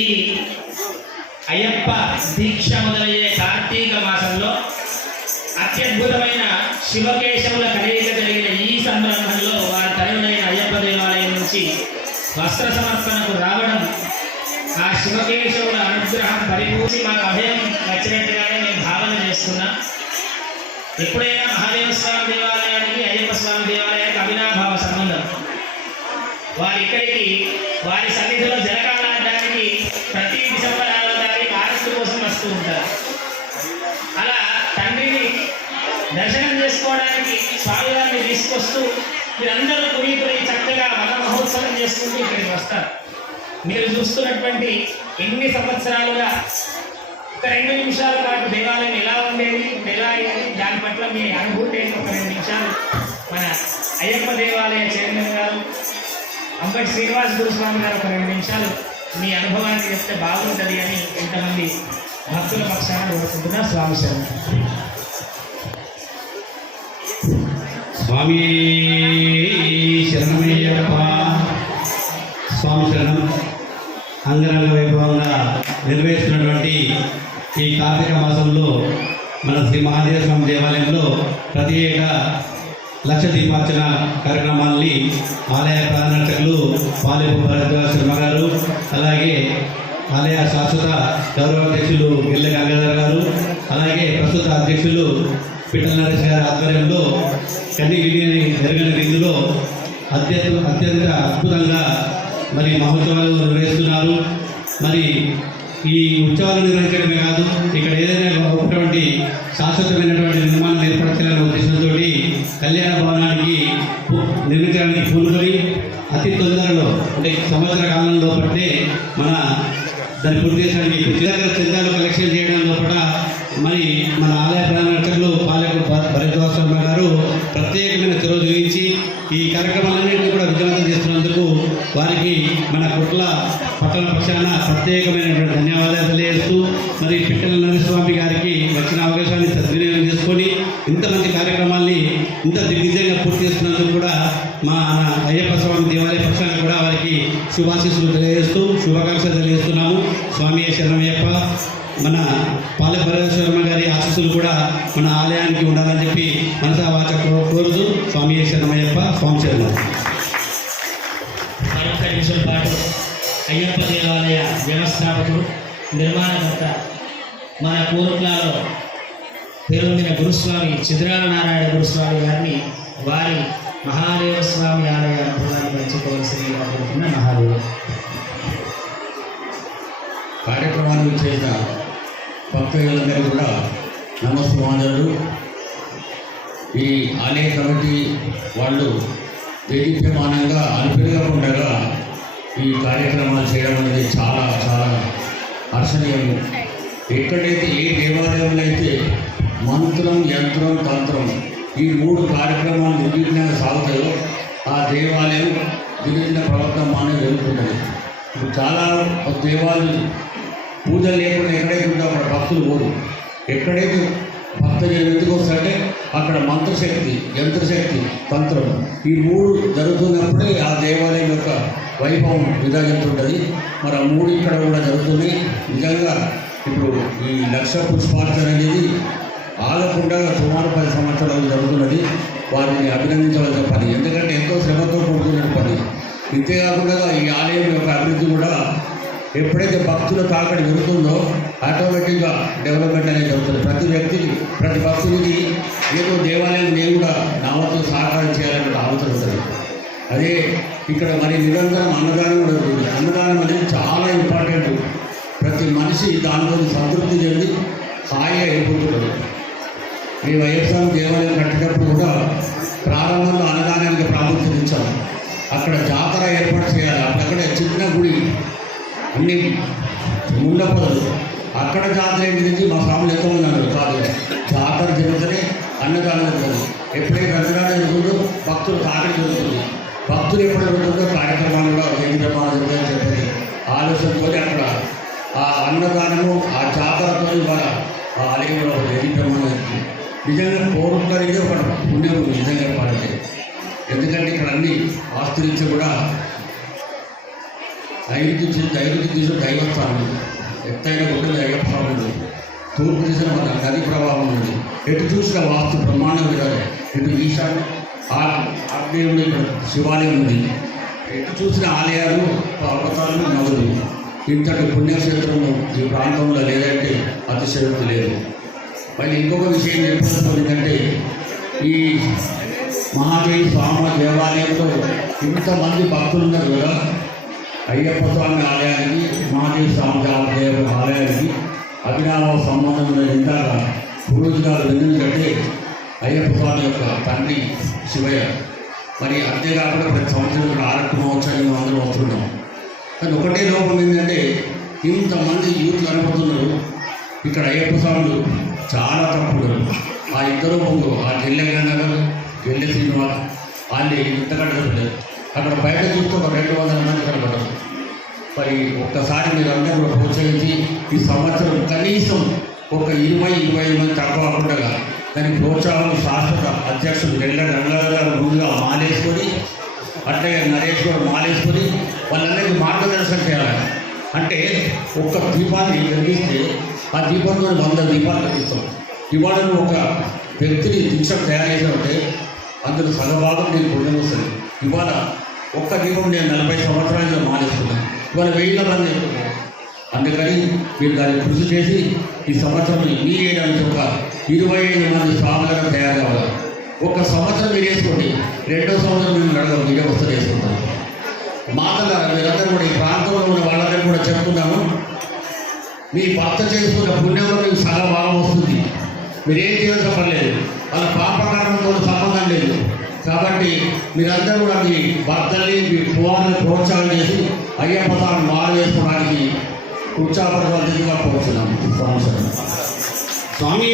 ఈ అయ్యప్ప దీక్ష మొదలయ్యే కార్తీక మాసంలో అత్యద్భుతమైన శివకేశవుల కలయిక జరిగిన ఈ సందర్భంలో వారి తరుణైన అయ్యప్ప దేవాలయం నుంచి వస్త్ర సమర్పణకు రావడం ఆ శివకేశవుల అనుగ్రహం పరిపూర్తి మాకు అభయం వచ్చినట్టుగానే మేము భావన చేస్తున్నా. ఎప్పుడైనా మహాదేవ స్వామి దేవాలయానికి అయ్యప్ప స్వామి దేవాలయానికి అవినాభావ సంబంధం. వారి ఇక్కడికి వారి సన్నిధిలో జలకాలాడడానికి ప్రతి డిసెంబర్ 6వ తారీఖు ఆరతి కోసం వస్తూ ఉంటారు. అలా తండ్రిని దర్శనం చేసుకోవడానికి స్వామివారిని తీసుకొస్తూ మీరందరూ కురికురి చక్కగా వన మహోత్సవం చేసుకుంటూ ఇక్కడికి వస్తారు. మీరు చూస్తున్నటువంటి ఎన్ని సంవత్సరాలుగా ఒక 2 నిమిషాల పాటు దేవాలయం ఎలా ఉండేది, ఎలా అయింది, దాని పట్ల మీ అనుభూతి ఏంటి ఒక 2 నిమిషాలు మన అయ్యప్ప దేవాలయ చైర్మన్ గారు అంబటి శ్రీనివాస్ గురుస్వామి గారు ఒక 2 నిమిషాలు మీ అనుభవాన్ని చెప్తే బాగుంటుంది అని ఇంతమంది భక్తుల పక్షాన కోరుకుంటున్నా. స్వామి శరణం. స్వామి శరణమయ్యప్ప. స్వామి శరణం. అంగరంగ వైభవంగా నిర్వహిస్తున్నటువంటి ఈ కార్తీక మాసంలో మన శ్రీ మహాదేవ స్వామి దేవాలయంలో ప్రతి ఏటా లక్ష దీపార్చన కార్యక్రమాల్ని ఆలయ ప్రధాన అర్చకులు పాలెపు భరద్వాజ శర్మ గారు, అలాగే ఆలయ శాశ్వత గౌరవాధ్యక్షులు గిల్ల గంగాధర్ గారు, అలాగే ప్రస్తుత అధ్యక్షులు పిట్టల నరేష్ గారి ఆధ్వర్యంలో కన్నీ విని జరిగిన రీతిలో అత్యంత అద్భుతంగా మరి మహోత్సవాలు నిర్వహిస్తున్నారు. మరి ఈ ఉత్సవాలు నిర్వహించడమే కాదు, ఇక్కడ ఏదైనా ఒకటువంటి శాశ్వతమైనటువంటి నిర్మాణం ఏర్పరచాలనే ఉద్దేశంతో కళ్యాణ భవనానికి నిర్మించడానికి పూనుకొని అతి తొందరలో అంటే సంవత్సర కాలంలో పట్టే దాన్ని పూర్తి చేయడానికి చందాలు కలెక్షన్ చేయడం లోపల మరి మన ఆలయ ప్రధాన అర్చకులు పాలెపు భరద్వాజ శర్మ గారు ప్రత్యేకమైన చొరవ చూపించి ఈ కార్యక్రమాలన్నింటినీ కూడా విజయవంతం చేస్తున్నందుకు వారికి మన కుట్ల పట్టణ పక్షాన ప్రత్యేకమైనటువంటి ధన్యవాదాలు తెలియజేస్తూ మరి పిట్టల నరస్వామి గారికి వచ్చిన అవకాశాన్ని సద్వినియోగం చేసుకొని ఇంతమంది కార్యక్రమాల్ని ఇంత దిగ్విజయంగా పూర్తి చేస్తున్నందుకు కూడా మా అయ్యప్ప స్వామి దేవాలయ పక్షాన కూడా వారికి శుభాశీస్సులు తెలియజేస్తూ శుభాకాంక్షలు తెలియజేస్తున్నాము. స్వామి శరణమయ్యప్ప. మన పాలెపు భరద్వాజ శర్మ గారి ఆశీస్సులు కూడా మన ఆలయానికి ఉండాలని చెప్పి మనసా వాచ కోరుతూ స్వామి శరణమయ్యప్ప. స్వామి శరణం. మరొక నిమిషం పాటు అయ్యప్ప దేవాలయ వ్యవస్థాపకుడు నిర్మాణకర్త మన కోరుట్లలో పేరొందిన గురుస్వామి చిద్రాల నారాయణ గురుస్వామి గారిని వారి మహాదేవ స్వామి ఆలయ అనుభవాన్ని పంచుకోవాల్సిందిగా కోరుతున్న మహాదేవ. కార్యక్రమాన్ని చేసిన భక్తులందరూ కూడా నమస్కారాలు. ఈ ఆలయ కమిటీ వాళ్ళు దేదీప్యమానంగా అనిపెరగకుండా ఈ కార్యక్రమాలు చేయడం అనేది చాలా చాలా హర్షణీయం. ఎక్కడైతే ఏ దేవాలయంలో అయితే మంత్రం, యంత్రం, తంత్రం ఈ 3 కార్యక్రమాలు నిర్విఘ్నంగా సాగుతాయో ఆ దేవాలయం దినదిన ప్రవర్తమానం జరుగుతుంటుంది. ఇప్పుడు చాలా దేవాలయాలు పూజలు లేకుండా ఎక్కడైతే ఉందో అక్కడ భక్తులు పోరు. ఎక్కడైతే భక్తజనం ఎందుకు వస్తారంటే అక్కడ మంత్రశక్తి, యంత్రశక్తి, తంత్రం ఈ 3 జరుగుతున్నప్పుడే ఆ దేవాలయం యొక్క వైభవం విధాగిస్తుంటుంది. మరి ఆ 3 ఇక్కడ కూడా జరుగుతున్నాయి. నిజంగా ఇప్పుడు ఈ లక్ష పుష్పార్చన అనేది ఆగకుండా సుమారు 10 సంవత్సరాలు జరుగుతున్నది. వారిని అభినందించవలసిన పని, ఎందుకంటే ఎంతో శ్రమతో కూడుకున్న పని. ఇంతేకాకుండా ఈ ఆలయం యొక్క అభివృద్ధి కూడా ఎప్పుడైతే భక్తుల తాకడి జరుగుతుందో ఆటోమేటిక్గా డెవలప్మెంట్ అనేది జరుగుతుంది. ప్రతి వ్యక్తికి, ప్రతి భక్తునికి ఏదో దేవాలయం నేను కూడా నా వంతు సహకారం చేయాలనే ఆలోచన ఉంటుంది. అదే ఇక్కడ మరి నిరంతరం అన్నదానం కూడా ఉంటుంది. అన్నదానం అనేది చాలా ఇంపార్టెంట్. ప్రతి మనిషి దానిలో సంతృప్తి చెంది హాయిగా వెళ్ళిపోతుంటారు. ఈ వైఎస్ఆర్ దేవాలయం కట్టేటప్పుడు కూడా ప్రారంభంలో అన్నదానానికి ప్రాముఖ్యత ఇచ్చాము. అక్కడ జాతర ఏర్పాటు చేయాలి. అక్కడ చిన్న గుడి అన్ని ఉండకూడదు. అక్కడ జాతర ఏంటి మా స్వాములు ఎంత ఉన్నారు కాదు, జాతర జరుగుతుంది, అన్నదానం జరుగుతుంది. ఎప్పుడైతే అన్నదానం జరుగుతుందో భక్తులు తాకడి జరుగుతుంది. భక్తులు ఎప్పుడు జరుగుతుందో కార్యక్రమాలు కూడా నిర్మాణం జరుగుతుందని చెప్పేది ఆలోచనతో అక్కడ ఆ అన్నదానము, ఆ జాతరతో మన ఆలయంలో నిర్మాణం నిజంగా కోరుకున్నది ఒక పుణ్యం నిజంగా చెప్పాలంటే. ఎందుకంటే ఇక్కడ అన్ని ఆస్తురించి కూడా దైవకి తీసిన దైవస్థానం ఎత్తైన ఉంటుంది. దైవస్థానం తూర్పు దిశన మన నది ప్రవాహం ఉంది. ఎటు చూసిన వాస్తు బ్రహ్మాండం విధాలు. ఇటు ఈశాన్య ఆగ్నేయంలో ఇక్కడ శివాలయం ఉంది. ఎటు చూసిన ఆలయాలు, పర్వతాలు, నదులు. ఇంతటి పుణ్యక్షేత్రము ఈ ప్రాంతంలో లేదంటే అతిశయోక్తి లేదు. మళ్ళీ ఇంకొక విషయం చెప్పాల్సిందంటే ఈ మహాదేవి స్వామి దేవాలయంలో ఇంతమంది భక్తులు ఉన్నారు కదా. అయ్యప్ప స్వామి ఆలయానికి, మహాదేవి స్వామి ఆలయానికి అభినవ సంబంధం ఉన్నది. ఇందాక పూర్వజు గారు ఎందుకంటే అయ్యప్ప స్వామి యొక్క తండ్రి శివయ్య. మరి అంతేకాకుండా ప్రతి సంవత్సరం ఇక్కడ ఆరట్టు మహోత్సవం అందరూ వస్తున్నాం. కానీ ఒకటే లోపం ఏంటంటే ఇంతమంది యూత్ కనపడుతున్నారు. ఇక్కడ అయ్యప్ప స్వాములు చాలా తప్పులు. ఆ ఇద్దరు పొంగు, ఆ గెల్లె శ్రీనివాస్ వాళ్ళు ఇంతకంటే దొరుకుతారు. అక్కడ బయట చూస్తే ఒక 200 మంది కనపడరు. మరి ఒక్కసారి మీరు అందరూ కూడా ప్రోత్సహించి ఈ సంవత్సరం కనీసం ఒక 20-25 మంది తక్కువ కాకుండా దానికి ప్రోత్సాహం శాశ్వత అధ్యక్షుడు గంగాధర్ గారు ముందుగా మాలేసుకొని, అట్లాగే నరేష్ గారు మాలేసుకొని వాళ్ళందరికీ మార్గదర్శనం చేయాలి. అంటే ఒక్క దీపాన్ని వెలిగిస్తే ఆ దీపంతో 100 దీపాలు వెలిగిస్తాం. ఇవాళ ఒక వ్యక్తిని దీక్ష తయారు చేసినట్టే అందులో సగభాగం నేను పుణ్యం వస్తుంది. ఇవాళ ఒక్క దీపం నేను 40 సంవత్సరాలుగా మానేస్తున్నాను. ఇవాళ 1000 మంది చెప్తున్నాను. అందుకని మీరు దాన్ని కృషి చేసి ఈ సంవత్సరం మీ ఏడాది ఒక 25 మంది స్వాములుగా తయారు కావాలి. ఒక సంవత్సరం మీరు వేసుకోండి, 2వ సంవత్సరం మేము నడగం మీరే వస్తారు వేసుకుంటాం. మాతగా మీరందరూ కూడా ఈ ప్రాంతంలో ఉన్న వాళ్ళందరూ కూడా చెప్తున్నాను, మీ భర్త చేసుకున్న పుణ్యంలో మీకు చాలా భాగం వస్తుంది. మీరేం చేయాల్సిన పని లేదు, వాళ్ళ పాపకారణంతో సంబంధం లేదు. కాబట్టి మీరందరూ కూడా మీ భర్తల్ని మీ కుమారుని ప్రోత్సాహం చేసి అయ్యప్ప తాను మారు వేసుకోవడానికి ఉత్సాహపడవలసిందిగా కోరుతున్నాను. స్వామి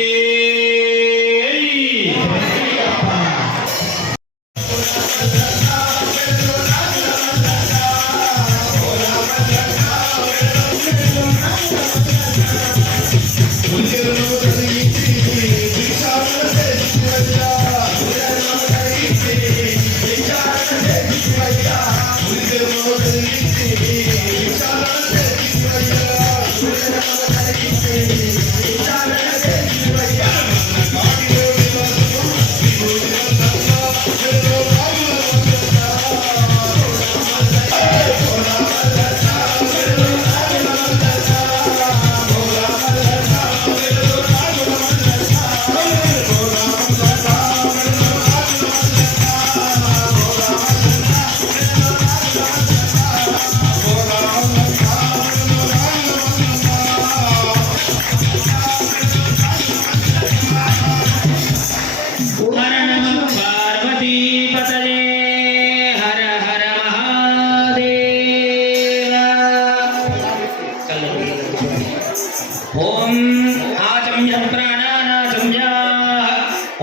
ओम आचम्य प्राणानाचम्य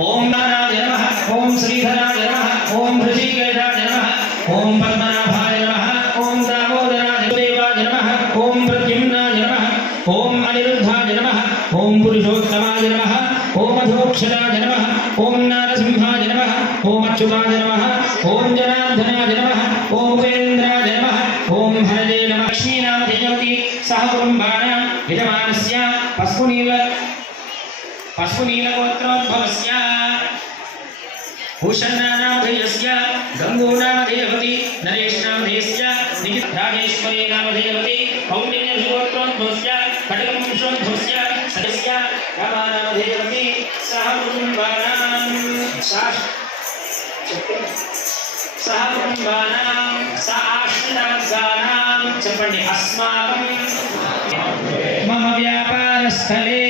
ओम नाराय नमः ओम श्रीधराय नमः ओम ऋषिकेशाय नमः ओम पद्मनाभाय नमः ओम दामोदराय देवाय नमः ओम प्रद्युम्नाय नमः ओम अनिरुद्धाय नमः ओम पुरुषोत्तमाय नमः ओम अधोक्षराय नमः ओम नारसिंहाय नमः ओम अच्युताय नमः ओम जनार्दनाय नमः ओम उपेन्द्राय नमः ओम हरये नमः लक्ष्मीनामधेयवती सह कुटुम्बानां यजमानस्य पशुनीलगोत्रोद्भवस्य भूषण्णानामधेयस्य गङ्गूनामधेयवती नरेशनामधेयस्य राजेश्वरीनामधेयवती कौण्डिन्यगोत्रोद्भवस्य कटकवंशोद्भवस्य सदस्य रामानामधेयवती सह कुटुम्बानां साश्रितानां చెప్పండి अस्माकं मम व्यापारस्थले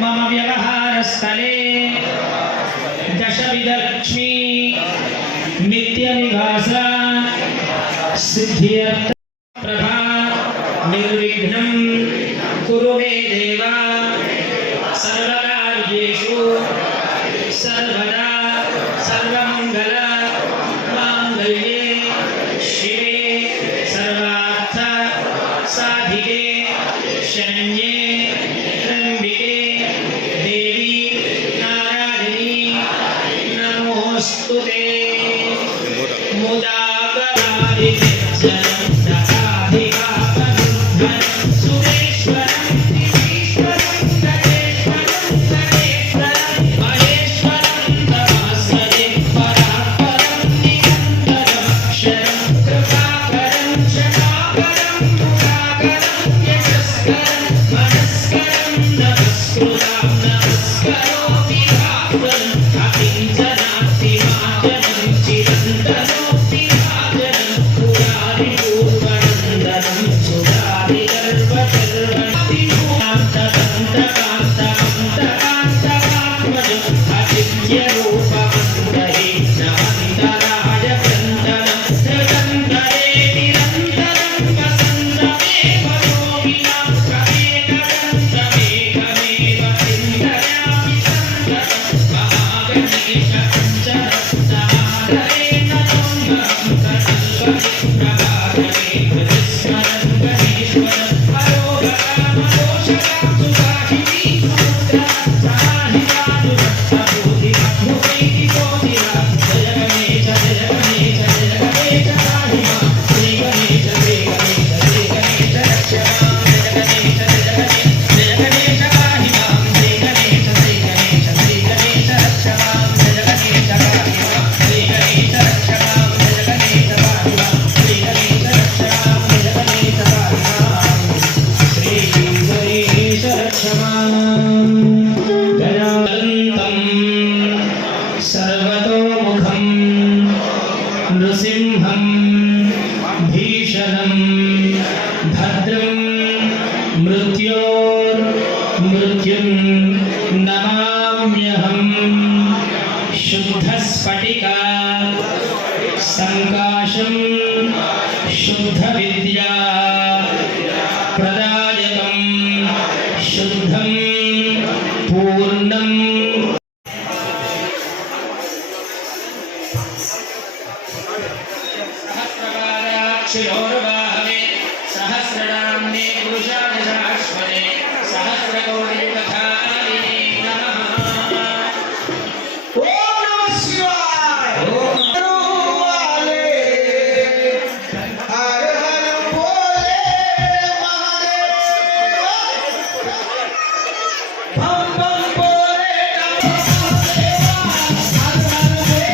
मम व्यवहारस्थले दशविधलक्ष्मी नित्यनिवास सिद्ध्यर्थ प्रभा निर्विघ्नं कुरु मे देव सर्वकार्येषु सर्वदा सर्वमङ्गल माङ्गल्ये शिवे सर्वार्थ साधिके शरण्ये त्र्यम्बिके देवी नारायणी नमोऽस्तुते मुदाकरारिते सहस्रपादाक्षिरोर्वाहवे सहस्रनाम्ने पुरुषाय शाश्वते सहस्रकोटियुगधारिणे नमः। ओम नमः शिवाय। ओम वाले हर हर भोले महादेव बम बम भोले नमः देवा हर हर भोले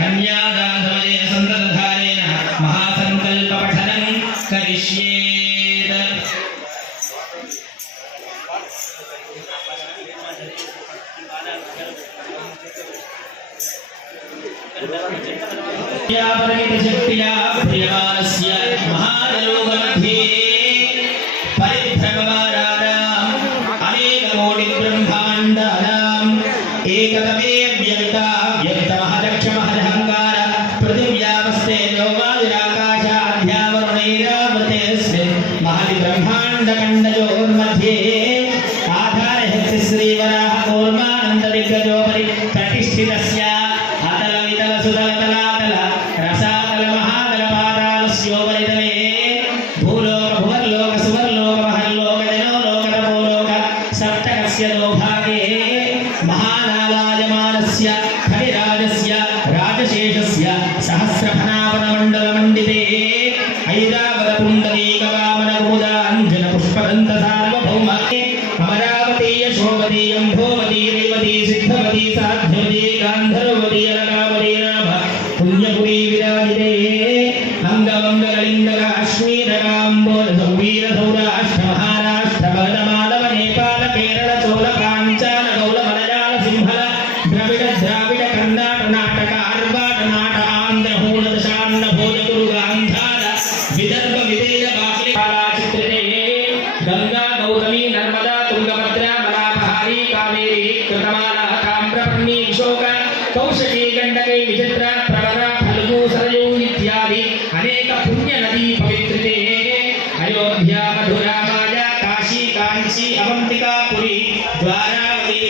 कन्यादानसमये सन्ततधारेण महासङ्कल्पपठनं करिष्येत्। या परमितशक्त्या प्रियमाणस्य महालोकमध्ये परिभ्रममानानाम् अनेककोटिब्रह्माण्डानाम् एकतमे व्यक्ता व्यक्तमहदक्षमहदहङ्कार पृथिव्यामस्ते लोकादिराकाशाध्यावरुणैरावृतेऽस्मिन् महति ब्रह्माण्डखण्डयोर्मध्ये आधारशक्ति श्रीवराह कूर्मानन्ददिग्गजोपरि प्रतिष्ठितस्य अतल वितल सुतल तलातल रसातल महातल पातालस्योपरितले भूलोक भुवर्लोक सुवर्लोक महल्लोक जनोलोक तपोलोक सप्तकस्य लोभागे महानालायमानस्य खलिराजस्य राजशेषस्य सहस्रफनावनमण्डलमण्डिते ऐरावतपुण्डरीकवामनकुमुदाञ्जनपुष्पदन्तसार्वभौम अमरावती यशोवती अम्भोवती रेवती सिद्धवती साध्यवती गान्धर्वती अलकावती नाम पुण्यपुरी विराजिते अङ्गमङ्गललिङ्गकाश्मीरकाम्बोधसौवीर सौराष्ट्र महाराष्ट्र मगधमालव नेपाल केरल चोल पाञ्चाल गौल मलयाळ सिंहल द्रविड द्राविड कर्नाटक नाटक अर्वाट नाट आंध्र हूण दशान्न भोजपुर गांधार विदर्भ विदेय बाक्ले चित्रिते गंगा गौतमी नर्मदा तुंगभद्रा मलापहारी कावेरी कृतमाला ताम्रपर्णी विशोक कौशकी गंडकी विचित्रा प्रवरा फल्गु सरयू इत्यादि अनेक पुण्य नदी पवित्रते अयोध्या मधुरा माया काशी कांची अवंतिका पुरी द्वारावती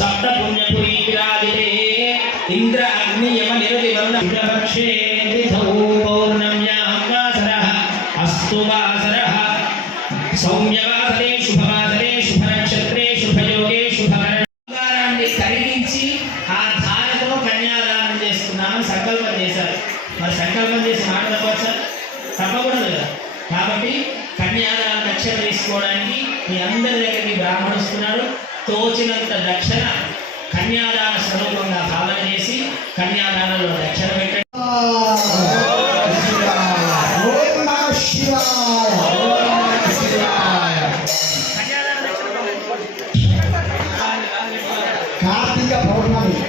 सप्त पुण्यपुरी विराजिते इंद्र अग्नि यम निरति वरुण विदभक्षे द्विधौ पौर्णम्यां वासरः अस्तु वासरः सौम्यवासरे शुभवासरे शुभनक्षत्रे शुभयोगे शुभकరణాన్ని కరిగించి ఆ ధారతో కన్యాదానం చేస్తున్నామని సంకల్పం చేశారు. మరి సంకల్పం చేసి మాట తప్పచ్చా? తప్పకూడదు కదా. కాబట్టి కన్యాదాన దక్షిణ తీసుకోవడానికి మీ అందరి దగ్గరికి బ్రాహ్మణుడు వస్తున్నాడు. తోచినంత దక్షిణ కన్యాదాన స్వరూపంగా భావన చేసి కన్యాదానంలో దక్షిణ పెట్టండి. ओम नमः शिवाय। ओम नमः शिवाय। కన్యాదానం పౌర్ణమి.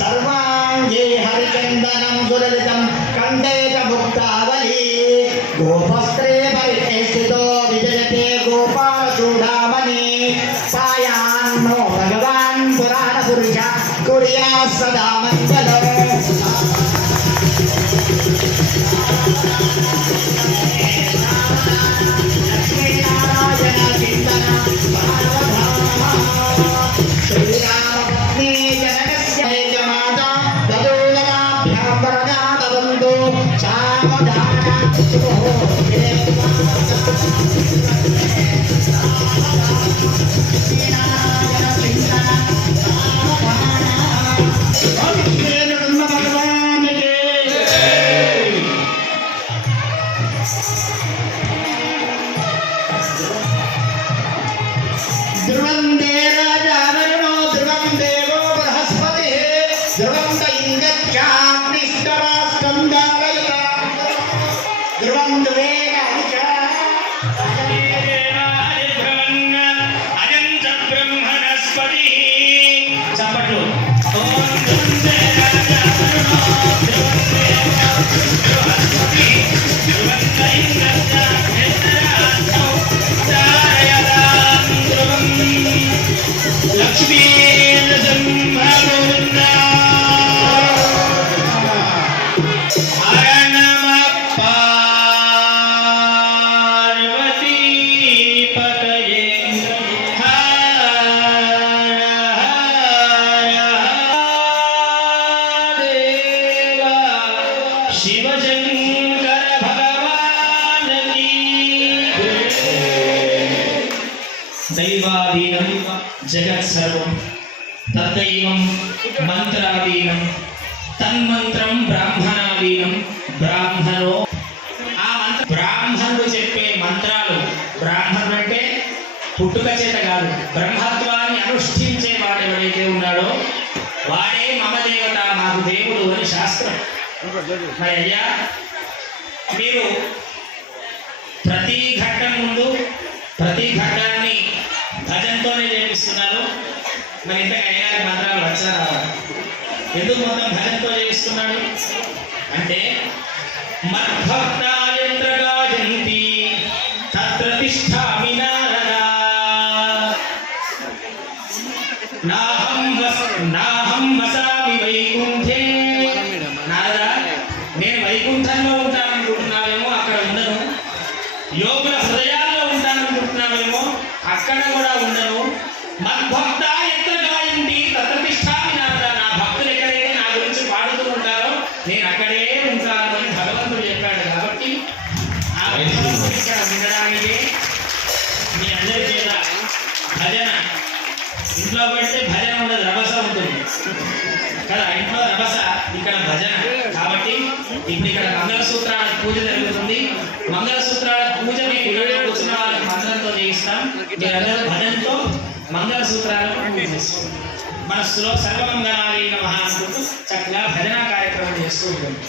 सर्वांगे हरिचंदनं सुललितं कंठे च मुक्तावली गोपस्त्रे परिते स्थितो विजयते गोपालचूडामणि सायान्नो भगवान् पुराणपुरुषा कुर्यात् सदा मङ्गलम् शिवशंकर भगवान దైవాధీనం జగత్సర్వం తద్దైవం మంత్రాధీనం తన్మంత్రం బ్రాహ్మణాధీనం బ్రాహ్మణో. ఆ మంత్ర బ్రాహ్మణుడు చెప్పే మంత్రాలు, బ్రాహ్మణుడు అంటే పుట్టుక చేత కాదు, బ్రహ్మత్వాన్ని అనుష్ఠించే వాడు ఎవరైతే ఉన్నాడో వాడే మమ దేవత, మాకు దేవుడు అని శాస్త్రం. మరి అయ్యా మీరు ప్రతి ఘట్టం ముందు ప్రతి ఘట్టాన్ని భజనతోనే చేపిస్తున్నారు. మరి ఇంతగా అయ్యారి మంత్రాలు వచ్చా రావాలి, ఎందుకు మొత్తం భజనతో చేపిస్తున్నాడు అంటే మద్భక్తాయంత్రగాయంతి తత్ర తిష్ఠామి నారదా నాహం వసామి వైకుంఠే. నారదా, నేను వైకుంఠంలో ఉంటాననుకుంటున్నావేమో, అక్కడ ఉండను. యోగుల హృదయాల్లో ఉంటాననుకుంటున్నావేమో, అక్కడ కూడా ఉండను. మద్భక్త ఎత్ర గాయంతి తత్ర తిష్ఠామి నారదా. నా భక్తులు ఎక్కడైతే నా గురించి పాడుతూ ఉంటారో నేను అక్కడే ఉంటాను అని భగవంతుడు చెప్పాడు. కాబట్టి ఆ భగవంతుడు ఇక్కడ ఉండడానికి మీ అందరి చేత భజన, ఇంట్లో పెడితే భజన ఉండదు, రభస ఉంటుంది కదా. ఇంట్లో రభస, ఇక్కడ భజన. కాబట్టి ఇప్పుడు ఇక్కడ మంగళసూత్రాల పూజ జరుగుతుంది. మంగళసూత్రాల పూజ మీకు ఇక్కడ కూర్చున్న వాళ్ళకి మంత్రంతో చేయిస్తాం. మీరందరూ భజనతో మంగళసూత్రాలను పూజ చేస్తాం. మనస్సులో సర్వమంగళాయ నమః అనుకుంటూ చక్కగా భజనా కార్యక్రమం చేస్తూ ఉంటుంది.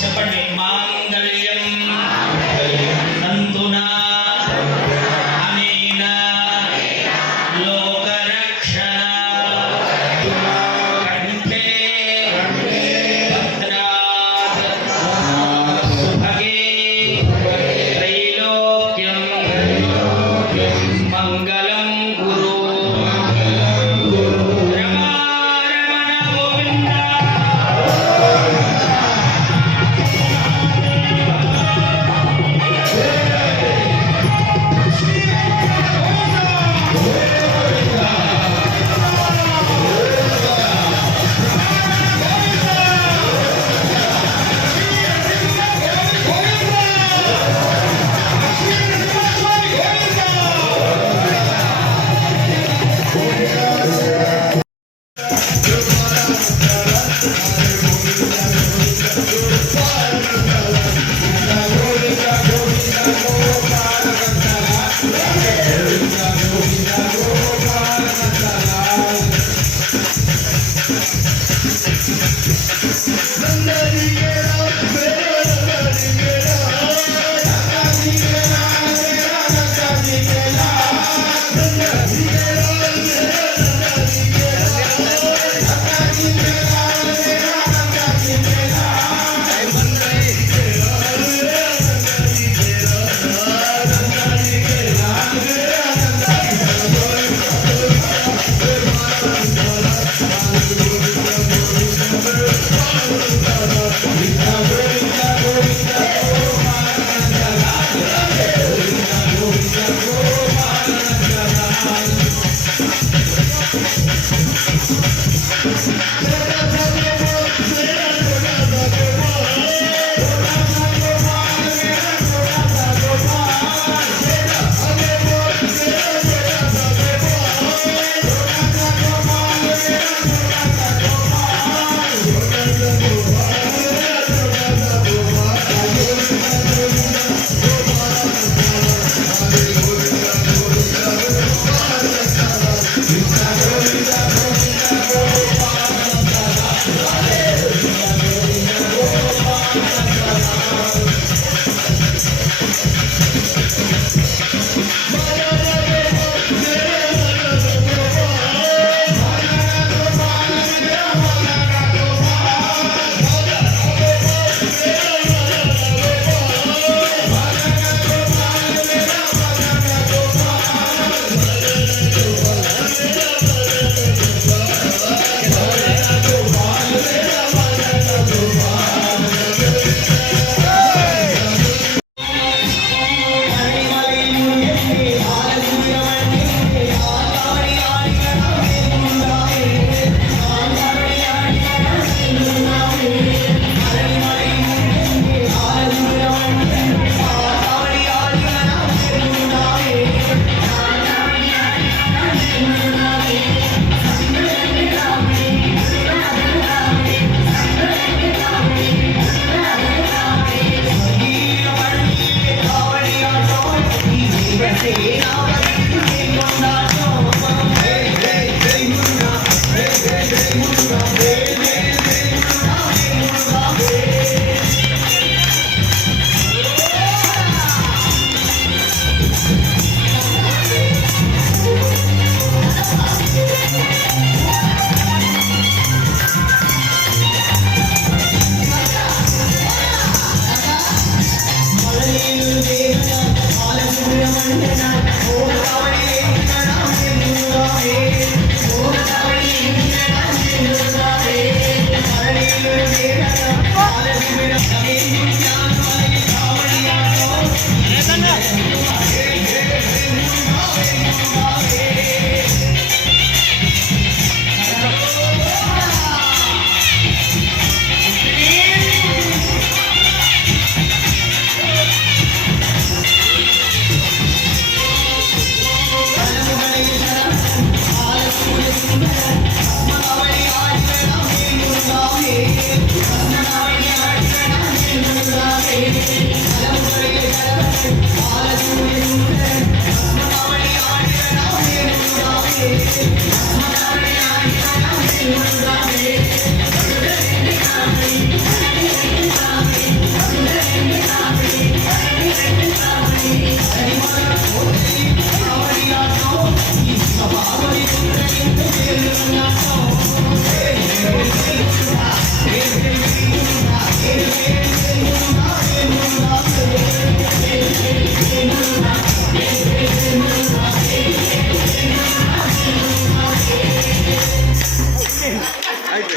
చెప్పండి. మాంగళ్యం తంతునా అనేన లోకరక్షణ కంఠే భద్రాత్ సుభగే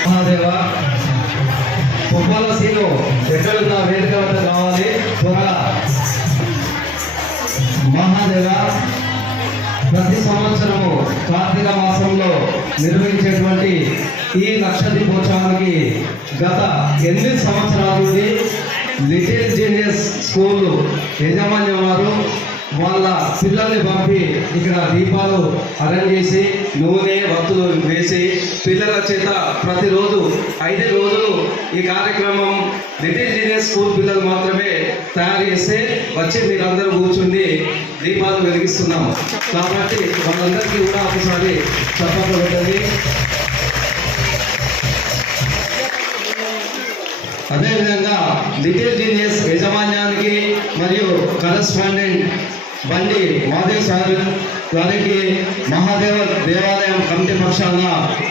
మహాదేవ పువ్వాల సీను ఎక్కడున్న వేదిక వద్ద కావాలి త్వరగా. మహాదేవ ప్రతి సంవత్సరము కార్తీక మాసంలో నిర్వహించేటువంటి ఈ నక్షత్రోత్సవానికి గత 8 సంవత్సరాల నుండి లిటిల్ జీనియస్ స్కూల్ యాజమాన్యం వారు వాళ్ళ పిల్లల్ని పంపి ఇక్కడ దీపాలు అరేంజ్ చేసి నూనె వత్తులు వేసి పిల్లల చేత ప్రతిరోజు 5 రోజులు ఈ కార్యక్రమం లిటిల్ జీనియస్ స్కూల్ పిల్లలు మాత్రమే తయారు చేస్తే వచ్చి మీరందరూ కూర్చుండి దీపాలు వెలిగిస్తున్నాము. కాబట్టి వాళ్ళందరికీ కూడా ఒకసారి చప్పట్లు పెట్టండి. అదేవిధంగా లిటిల్ జీనియస్ యాజమాన్యానికి మరియు కరస్పాండెంట్ బండి మాదేవ్ సార్ గారికి మహాదేవ దేవాలయం కమిటీ పక్షాన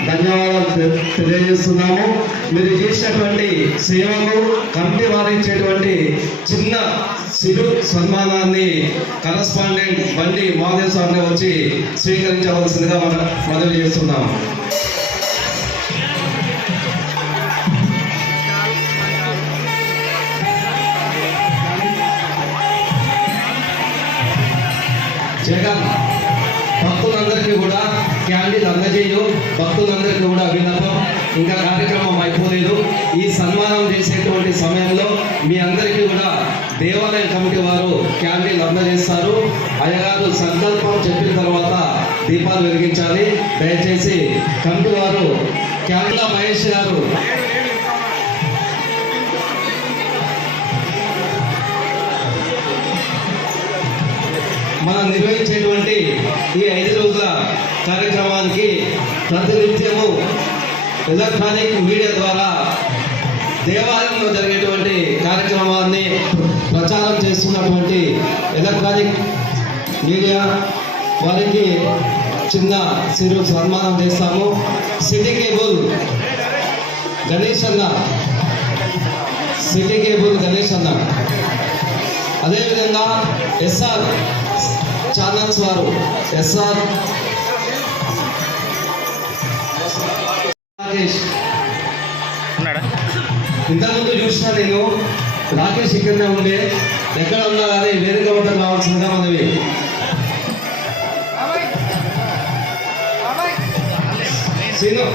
ధన్యవాదాలు తెలియజేస్తున్నాము. మీరు చేసినటువంటి సేవకు కమిటీ వారు ఇచ్చేటువంటి చిన్న సిరు సన్మానాన్ని కరస్పాండెంట్ బండి మాదేవ్ సార్ని వచ్చి స్వీకరించవలసిందిగా మనవి చేస్తున్నాము. జగన్ భక్తులందరికీ కూడా క్యాండిల్ అందజేయు. భక్తులందరికీ కూడా విన్నపం, ఇంకా కార్యక్రమం అయిపోలేదు. ఈ సన్మానం చేసేటువంటి సమయంలో మీ అందరికీ కూడా దేవాలయం కమిటీ వారు క్యాండిల్ అందజేస్తారు. అయ్యగారు సంకల్పం చెప్పిన తర్వాత దీపాలు వెలిగించాలి. దయచేసి కమిటీ వారు క్యాండిల్ మహేష్ గారు మనం నిర్వహించేటువంటి ఈ 5 రోజుల కార్యక్రమానికి ప్రతినిత్యము ఎలక్ట్రానిక్ మీడియా ద్వారా దేవాలయంలో జరిగేటువంటి కార్యక్రమాన్ని ప్రచారం చేస్తున్నటువంటి ఎలక్ట్రానిక్ మీడియా వారికి చిన్న సిరు సన్మానం చేస్తాము. సిటీ కేబుల్ గణేష్ అన్న, సిటీ కేబుల్ గణేష్ అన్న, అదేవిధంగా ఎస్ఆర్ ఛానల్స్ వారు ఎస్ఆర్ రాకేష్ ఇంతకుముందు చూసిన నేను రాకేష్ ఇక్కడనే ఉండే, ఎక్కడ ఉన్నా కానీ వేదిక వద్ద రావాల్సిందిగా మనవి. సీను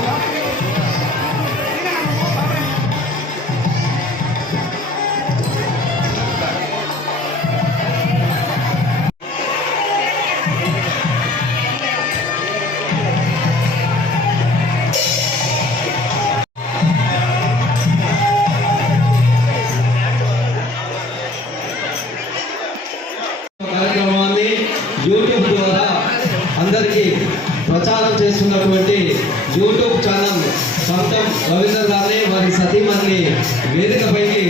కార్యక్రమాన్ని యూట్యూబ్ ద్వారా అందరికీ ప్రచారం చేస్తున్నటువంటి యూట్యూబ్ ఛానల్ సొంతం రవీందర్ గారిని వారి సతీమణిని వేదికపైకి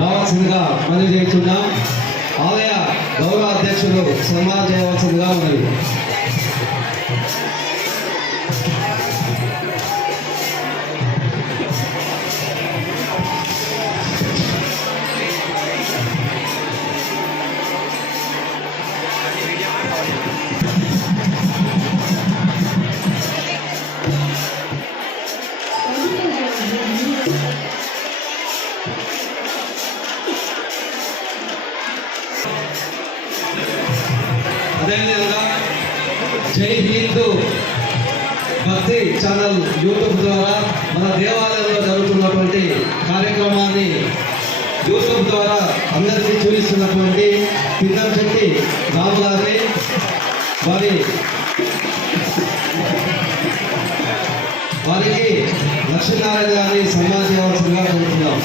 రావాల్సిందిగా మనవి చేస్తున్నాం. ఆలయ గౌరవ అధ్యక్షులు సన్మానం చేయవలసిందిగా మనవి. అదేవిధంగా జై హిందూ భక్తి ఛానల్ యూట్యూబ్ ద్వారా మన దేవాలయంలో జరుగుతున్నటువంటి కార్యక్రమాన్ని యూట్యూబ్ ద్వారా అందరికీ చూపిస్తున్నటువంటి పిండం శెట్టి రాము గారిని వారికి లక్ష్మీనారాయణ గారిని సన్మానం చేయవలసిందిగా కోరుతున్నాం.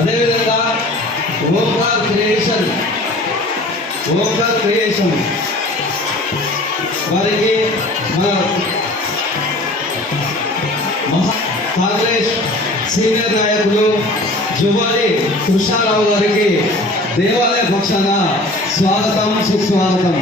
అదేవిధంగా ఓంకార్ క్రియేషన్ వారికి మన కాంగ్రెస్ సీనియర్ నాయకులు జువారి కృష్ణారావు గారికి దేవాలయ పక్షాన స్వాగతం, సుస్వాగతం.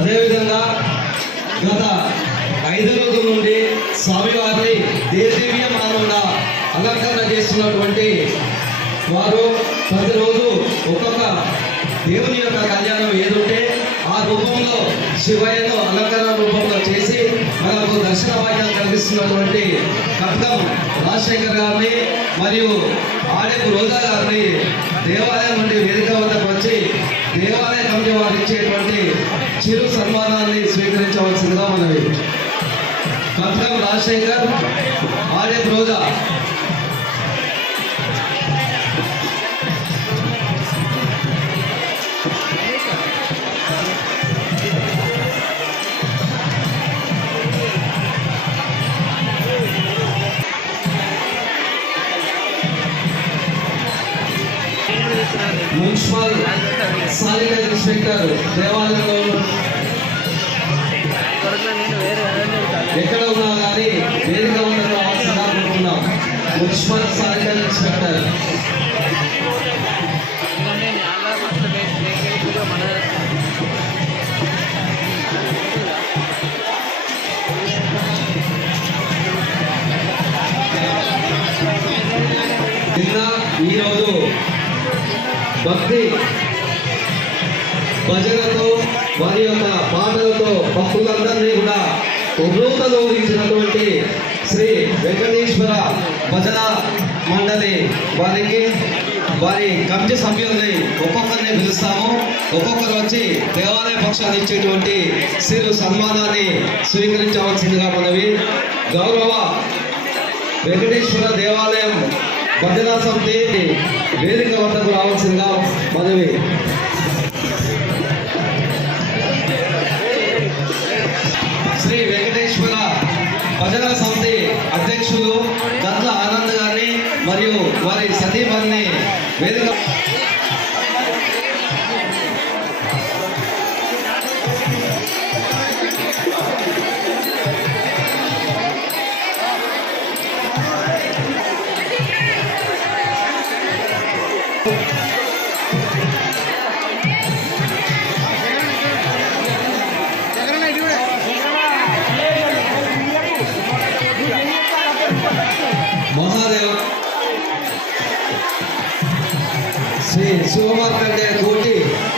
అదేవిధంగా గత 5 రోజుల నుండి స్వామివారిని దేదీవ్యమానంగా అలంకరణ చేస్తున్న నిర్వహిస్తున్నటువంటి వారు ప్రతిరోజు ఒక్కొక్క దేవుని యొక్క కళ్యాణం ఏదుంటే ఆ రూపంలో శివయ్యను అలంకరణ రూపంలో చేసి మనకు దర్శన భాగ్యం కల్పిస్తున్నటువంటి కట్కం రాజశేఖర్ గారిని మరియు ఆడేపు రోజా గారిని దేవాలయం నుండి వేదిక వద్దకు వచ్చి దేవాలయ కమిటీ వారు ఇచ్చేటువంటి చిరు సన్మానాన్ని స్వీకరించవలసిందిగా మనవి. కట్కం రాజశేఖర్, ఆడేపు రోజా. మున్సిపల్ శానిటరీ ఇన్స్పెక్టర్ దేవాలయంలో ఎక్కడ ఉన్నా కానీ వేదిక ఉండడం అవసరంగా కోరుతున్నాం. మున్సిపల్ శానిటరీ ఇన్స్పెక్టర్ నిన్న ఈరోజు భక్తి భజనతో వారి యొక్క పాటలతో భక్తులందరినీ కూడా ఉర్రూతలో ఊరించినటువంటి శ్రీ వెంకటేశ్వర భజన మండలి వారికి వారి కమిటీ సభ్యుల్ని ఒక్కొక్కరిని పిలుస్తాము. ఒక్కొక్కరు వచ్చి దేవాలయ పక్షాన్ని ఇచ్చేటువంటి సిరు సన్మానాన్ని స్వీకరించవలసిందిగా మనవి. గౌరవ వెంకటేశ్వర దేవాలయం భజనా సమితి వేదిక వద్దకు రావాల్సిందిగా మనవి. శ్రీ వెంకటేశ్వర భజనా సమితి అధ్యక్షులు గట్ల ఆనంద్ గారిని మరియు వారి సతీమణిని వేదిక మహాదేవ్ శ్రీ శివమార్కండేయ కోటి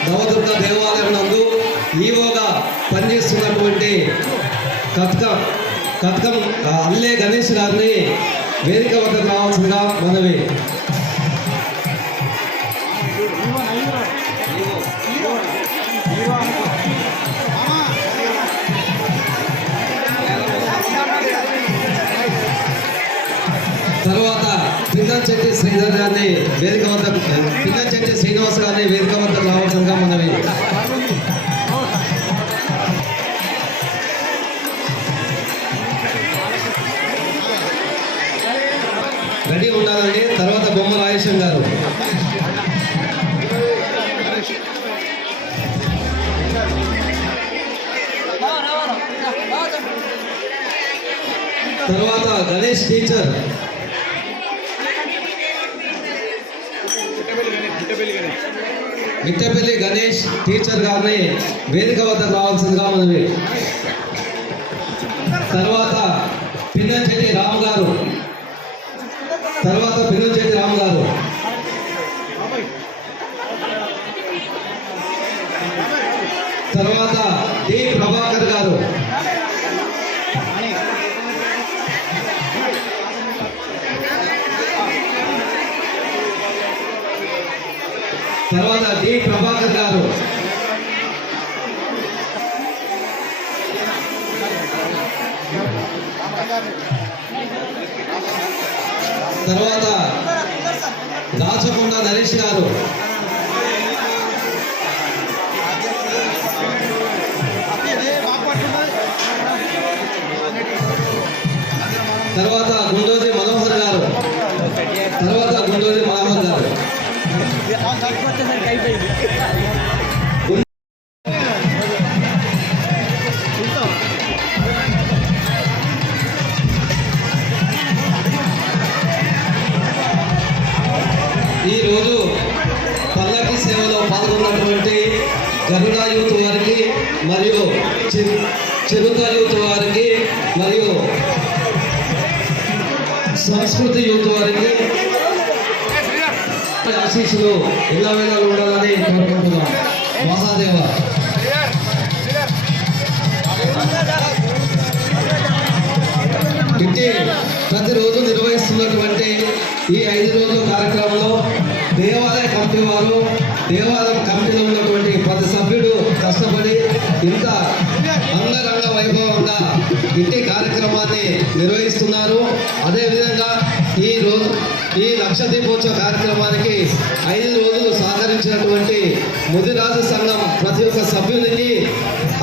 నవదుర్గ దేవాలయం నందు ఈవోగా పనిచేస్తున్నటువంటి కట్కం అల్లే గణేష్ గారిని వేదిక వద్దకు రావాల్సిందిగా మనవి. తర్వాత పిన్నచెట్టి శ్రీధర్ గారిని వేదిక వద్ద పిన్నచెట్టి శ్రీనివాస్ గారిని వేదిక వద్ద రావాల్సిందిగా మనవి. రెడీ ఉండాలండి. తర్వాత బొమ్మ రాజేశం గారు. తర్వాత గణేష్ టీచర్ మిట్టపల్లి గణేష్ టీచర్ గారిని వేదిక వద్ద రావాల్సిందిగా మనవి. తర్వాత పిన్నచెట్టి రాము గారు. తర్వాత పిన్నచెట్టి రాము గారు. తర్వాత డి ప్రభాకర్ గారు. తర్వాత డి ప్రభాకర్ గారు. తర్వాత దాచకొండ నరేష్ గారు. తర్వాత గుండోజీ మనోహర్ గారు. తర్వాత గుండోజీ మనోహర్ గారు. ఈరోజు పల్లకి సేవలో పాల్గొన్నటువంటి గరుడా యూత్ వారికి మరియు చిరుత యూత్ వారికి మరియు సంస్కృతి యూత్ వారికి ఆశీస్సులు ఎల్లవేళ ఉండాలని కోరుకుంటున్నాం. మహాదేవ ఇట్టి ప్రతిరోజు నిర్వహిస్తున్నటువంటి ఈ 5 రోజుల కార్యక్రమంలో దేవాలయ కమిటీ వారు, దేవాలయం కమిటీలో ఉన్నటువంటి ప్రతి సభ్యుడు కష్టపడి ఇంత అంగరంగ వైభవంగా ఇట్టి కార్యక్రమాన్ని నిర్వహిస్తున్నారు. అదేవిధంగా ఈ లక్ష దీపోత్సవ కార్యక్రమానికి 5 రోజులు సహకరించినటువంటి ముదిరాజు సంఘం ప్రతి ఒక్క సభ్యునికి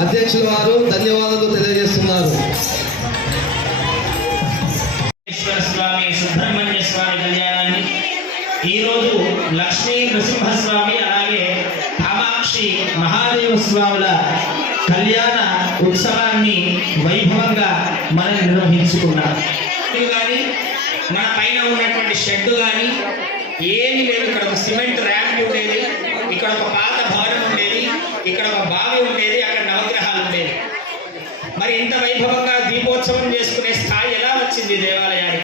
అధ్యక్షుల వారు ధన్యవాదాలు తెలియజేస్తున్నారు. స్వామి సుబ్రహ్మణ్య స్వామి కళ్యాణాన్ని ఈరోజు లక్ష్మీ నృసింహస్వామి అలాగే కామాక్షి మహాదేవ స్వాముల కళ్యాణ ఉత్సవాన్ని వైభవంగా మనం నిర్వహించుకున్నాం. కానీ మన పైన ఉన్నటువంటి షెడ్ కానీ ఏమి లేదు. ఇక్కడ ఒక సిమెంట్ ర్యాంప్ ఉండేది, ఇక్కడ ఒక పాత భవనం ఉండేది, ఇక్కడ ఒక బావి ఉండేది, అక్కడ నవగ్రహాలు ఉండేది. మరి ఇంత వైభవంగా దీపోత్సవం చేసుకునే స్థాయి ఎలా వచ్చింది దేవాలయానికి?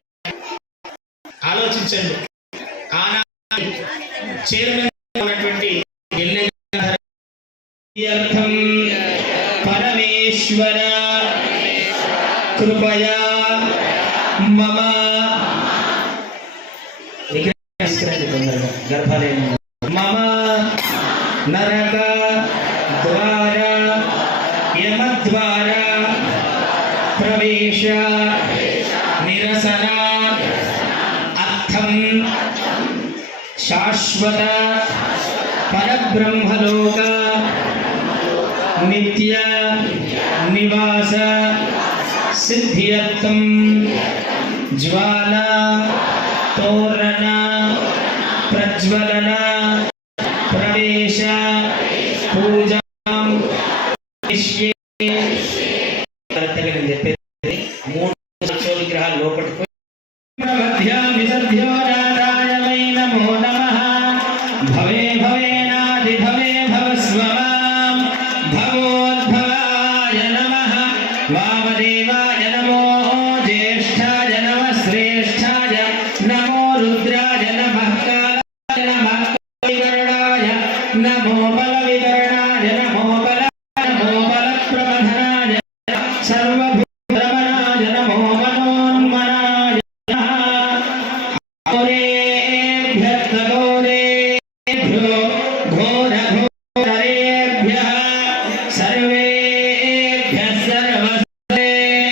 ఆలోచించండి. ఆనాడు చైర్మన్ ఉన్నటువంటి పరమేశ్వర కృపయా మమ గర్భాలయం మమ నరక ద్వార యమద్వార ప్రవేశ నిరసన అర్థం శాశ్వత పరబ్రహ్మలోక నిత్య నివాస సిద్ధ్యర్థం జ్వాల తోరణ ప్రజ్వలన ప్రవేశ పూజ చెప్పేది 3 విగ్రహాలు లోపలికి నమో నమః భవే భవేనాది భవే భవస్వమాం భవోద్భవాయ నమః వామదేవాయ నమో జ్యేష్ఠాయ నమః శ్రేష్ఠాయ నమో రుద్రాయ నమః కాలాయ నమః వివరణాయ నమో బల వివరణాయ నమో బల ప్రబధనాయ సర్వభూతరమణాయ నమో మనోన్మనాయ ఘోరేభ్యో ఘోరఘోరేభ్యః సర్వేభ్యః సర్వసేభ్యో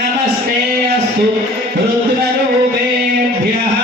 నమస్తే అస్తు రుద్రరూపేభ్యః